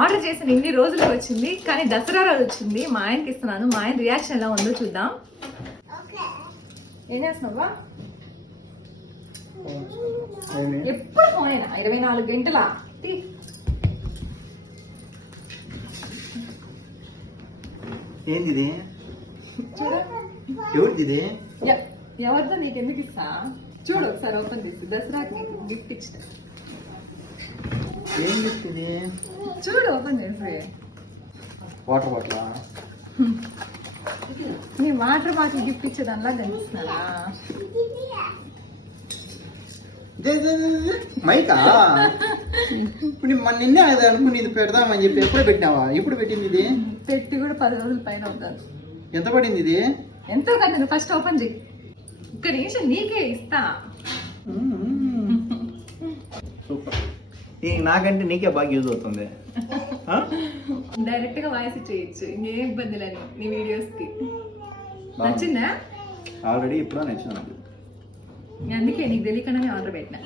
Order చేసిన ఇన్ని రోజులకు వచ్చింది, కానీ దసరా రోజు వచ్చింది. మా ఆయనకి ఇస్తున్నాను. మా ఆయన రియాక్షన్ ఎలా ఉందో చూద్దాం. ఏం చేస్తున్నావా? ఎప్పుడు ఫోనేనా? 24 గంటలా? ఏంది చూడు, ఎవరిది? ఎవరిదో నీకు ఎందుకు ఇస్తా? చూడు ఒకసారి ఓపెన్ చేసి. దసరాకి గిఫ్ట్ ఇచ్చిన. ఏం గిఫ్ట్ ఇది? చూడు ఓపెన్ చేసి. Water bottle. నీ వాటర్ బాటిల్ గిఫ్ట్ ఇచ్చేదానిలా కనిపిస్తున్నారా? మైకా ఇప్పుడు మన నిన్నే అది అనుకుని ఇది పెడదామని చెప్పి ఎప్పుడు పెట్టినావా? ఇప్పుడు పెట్టింది ఇది? పెట్టి కూడా 10 రోజుల పైన అవుతాను. ఎంత పడింది ఇది? ఎంతో కదా, నువ్వు ఫస్ట్ ఓపెన్ చేయి. ఒక్క నిమిషం నీకే ఇస్తా. సూపర్. నాకంటే నీకే బాగా యూజ్ అవుతుంది. డైరెక్ట్ గా వాయిస్ ఇచ్చేయచ్చు, ఇంకేం ఇబ్బంది లేదు నీ వీడియోస్ కి. నచ్చిందా? ఆల్రెడీ ఇప్పుడు నచ్చింది. అందుకే నీకు తెలియకుండానే ఆర్డర్ పెట్టినా.